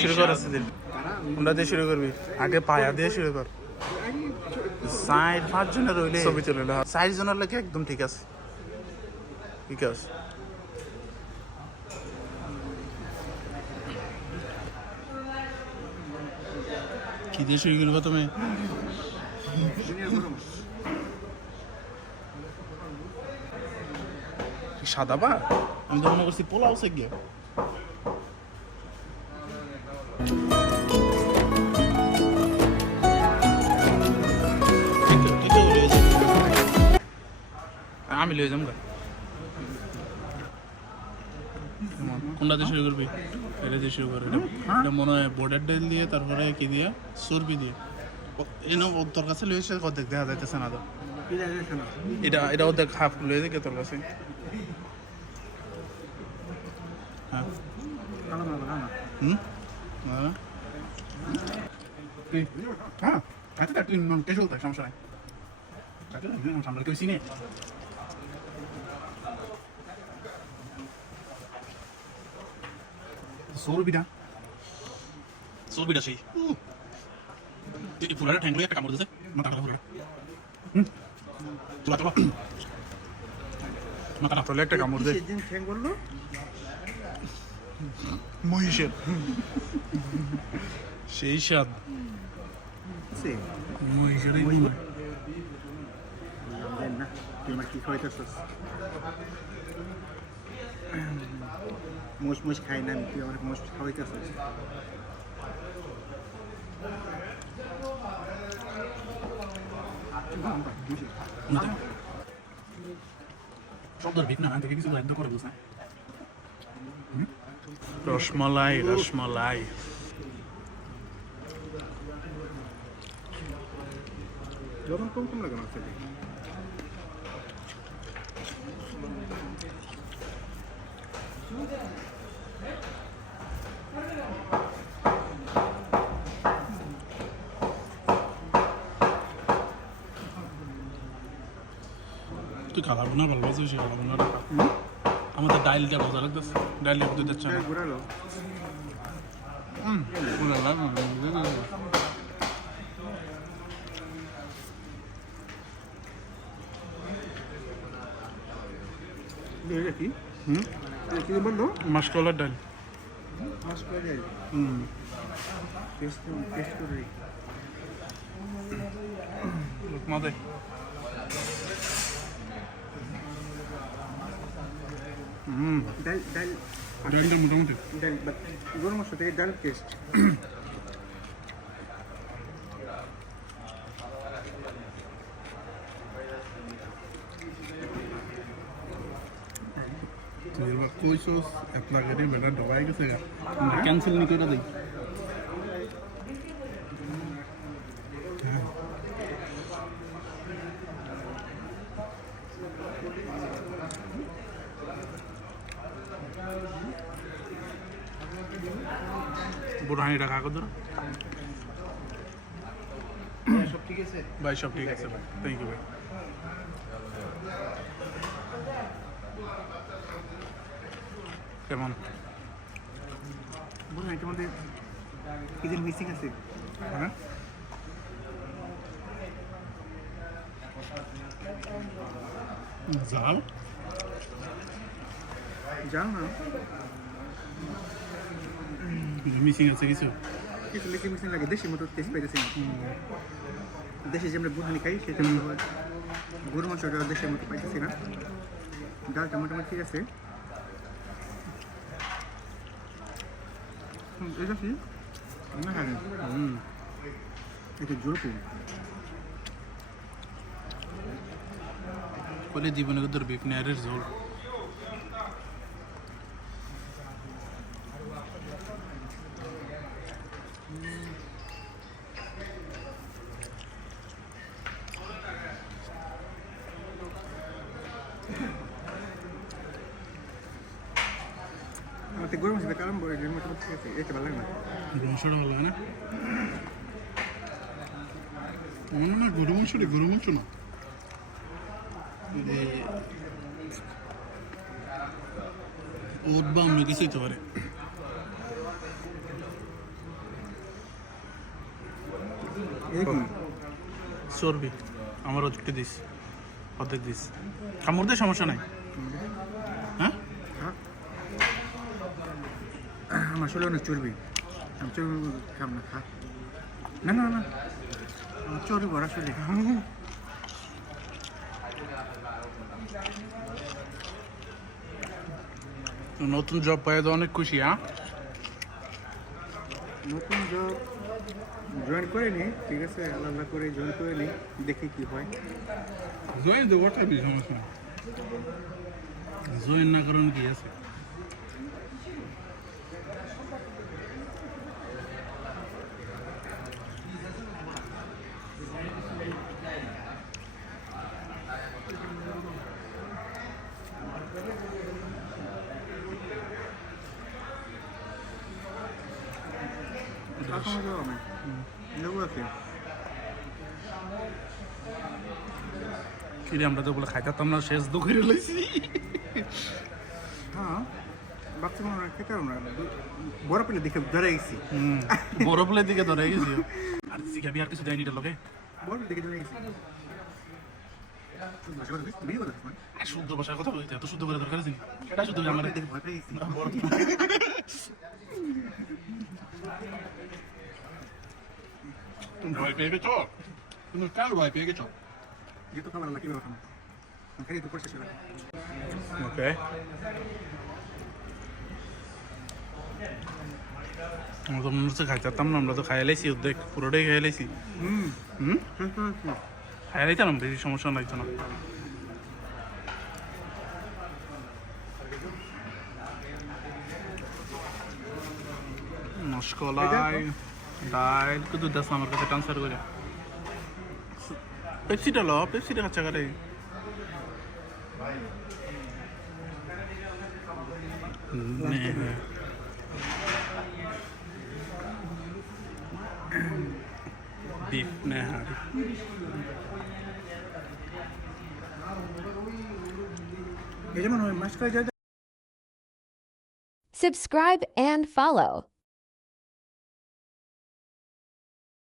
শুরু কর কোনটা দিয়ে। শুরু করবি। আগে পায়া দিয়ে শুরু কর। সাইড পাঁচ জনের রইলে ছবি চলে এলো সাইড জনের লাগে একদম ঠিক আছে। ঠিক আছে। কি দিয়ে শুরু করব তুমি? সাদা বা আমি তো মনে করছি পোলাও সে গিয়ে। আমি লয়ে যাম গা। কোনটা দিয়ে শুরু করবি? এটা দিয়ে শুরু করবি এটা। মনে হয় বোর্ডের ডাল দিয়ে তারপরে কি দিয়ে? সরবি দিয়ে। নাও তোর কাছে লয়েছে অর্ধেক দেখা যাইতেছে না তো। এটা এটা অর্ধেক হাফ লয়ে দেখে তোর কাছে। হ্যাঁ। হুম? হ্যাঁ। হ্যাঁ আচ্ছা তুই কেসে থাক সমস্যা নাই। কাকে সামনে কেউ চিনে সৌরবিটা সৌরবিটা সেই এই ফুলাটা ঠ্যাঙ্গুলো একটা কামড় দিছে মাথা কাটা ফুলাটা তুলা তুলা মাথা তোলে একটা কামড় দে মহিষের সেই স্বাদ মহিষের মোষ মোষ খাই না আমি তুই আমার মোষ খাওয়াইতেছিস শব্দের না তোকে কিছু একদম করে বুঝা রসমালাই রসমালাই। যখন কম কম লাগে মাছ তুই খালাবো না ভালো বাজে সে খালাবো না আমাদের ডাইলটা মজা লাগতেছে। ডাইলটা বুঝতে যাচ্ছে না। মাসকলার ডাইল। হুম। টেস্ট টেস্ট করে। হুম ডাল ডাল ডাইলটা মোটামুটি ডাল গরম মশলা থেকে ডাল টেস্ট তুই এবার কইছস এতলা করে বেটা ডবাই গেছে গা ক্যান্সেল নি করে দেই বুড়ানি টাকা কত সব ঠিক আছে ভাই সব ঠিক আছে ভাই। থ্যাংক ইউ ভাই। কেমন? বলুন এটার মধ্যে কি যেন মিসিং আছে? হ্যাঁ? জাল? জানো না। মিসিং আছে কিছু কিছু মিসিং মিসিং লাগে দেশি মতো টেস্ট না দেশে যে আমরা বুহানি খাই সেটা গরু মাংসটা দেশের মতো পাইতেছি না ডালটা মোটামুটি ঠিক আছে এটা কি না হ্যাঁ হুম এটা জোর কম বলে জীবনে তোর বিফ নেয়ারের ঝোল ಮತ್ತೆ ಗೋರ್ಮೆಂಟ್ ಇದೆ ಕಲಂ ಬೋರ್ಡ್ ಇಲ್ಲಿ ಮತ್ತೆ ಮತ್ತೆ ಏಕೆ ಬಲ್ಲ ನಾ ಗೋಮಶಡ ಬಲ್ಲ ನಾ ಮನ ನಾ ಗೋಮಶಡ ಗೋಮಶಡ ನಾ চর্বি আমারও একটু দিস অর্ধেক দিস কামড় দিয়ে সমস্যা নাই আসলে অনেক চর্বি আমি চর্বি খাম না খা। না না না। চর্বি ভরা আসলে নতুন জব পাই তো অনেক খুশি হ্যাঁ? নতুন জব জয়েন করে নি ঠিক আছে? আল্লাহ করে জয়েন করে নি দেখি কি হয়। জয়েন দেবো ওটা সমস্যা জয়েন না কারণ কি আছে। কাকামা যাওয়া আমি লেবু আছে কিরে আমরা তো বলে খাইতাম না শেষ দু করে লইছি হ্যাঁ বাচ্চা মনে হয় খেতে না বড় পেলে দেখে ধরে গেছি বড় প্লের দিকে ধরে গেছি আর শিখাবি আর কিছু দেয়নি এটা লোকে বড় পেলে দেখে ধরে গেছি শুদ্ধ ভাষার কথা বলতে এত শুদ্ধ করে দরকার আছে এটা শুদ্ধ আমার দেখে ভয় পেয়ে গেছি। ভয় পেয়ে গেছো তুমি কার ভয় পেয়ে গেছো যেহেতু খাবার আল্লাহ কীভাবে খাব? আমি খালি একটু পরিষ্কার করে রাখি। ওকে আমরা তো মনে হচ্ছে খাইতাম না আমরা তো খাই লাইছি অর্ধেক পুরোটাই খাই লাইছি হুম, হুম শেষ করে দিচ্ছি। খাই লাইতাম বেশি সমস্যা লাগতো না মশকলাই ডাল কিন্তু দাস আমার কাছে ট্রান্সফার করে। পেপসিটা লো পেপসিটা খাচ্ছা করে বিফ নেহারি। এই যে মনে হয় মাছ খাই যায় Subscribe and follow.